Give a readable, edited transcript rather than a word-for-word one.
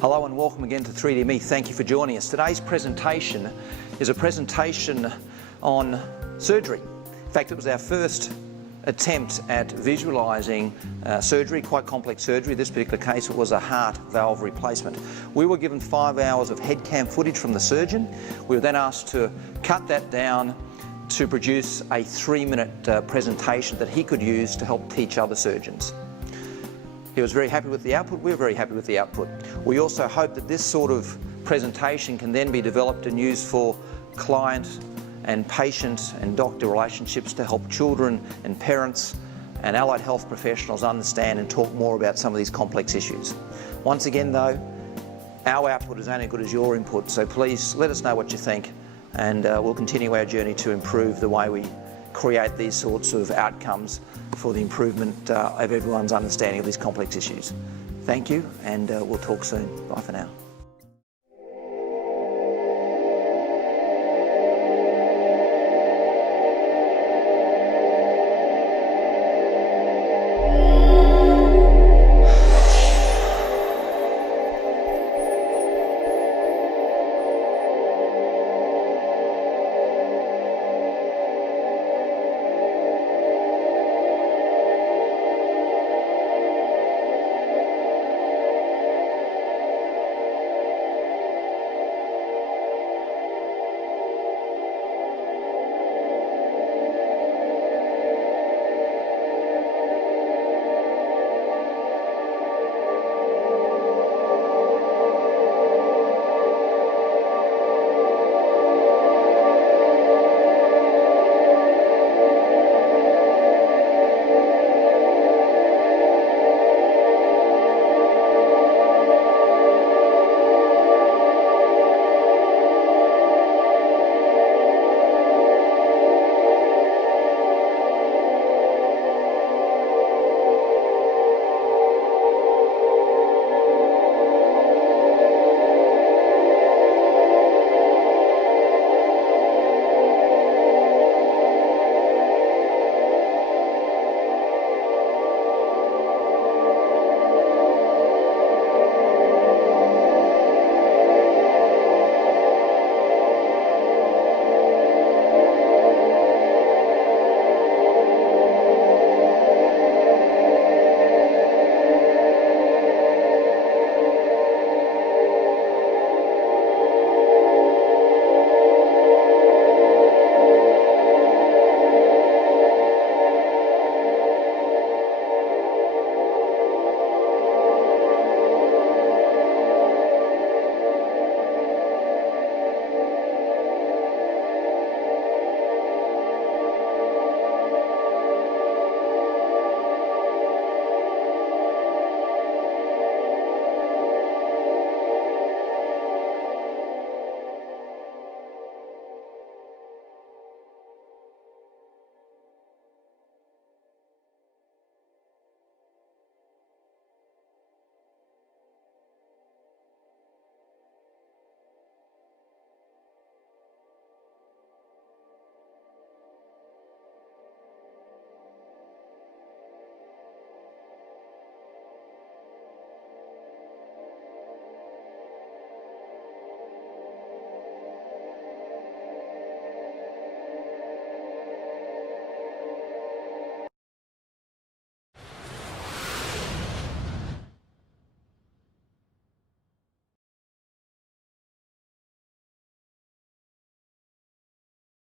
Hello and welcome again to 3D Me. Thank you for joining us. Today's presentation is a presentation on surgery. In fact, it was our first attempt at visualising surgery, quite complex surgery. In this particular case, it was a heart valve replacement. We were given 5 hours of head cam footage from the surgeon. We were then asked to cut that down to produce a 3-minute presentation that he could use to help teach other surgeons. He was very happy with the output, we were very happy with the output. We also hope that this sort of presentation can then be developed and used for client and patient and doctor relationships to help children and parents and allied health professionals understand and talk more about some of these complex issues. Once again though, our output is only as good as your input, so please let us know what you think, and we'll continue our journey to improve the way we create these sorts of outcomes for the improvement of everyone's understanding of these complex issues. Thank you, and we'll talk soon. Bye for now.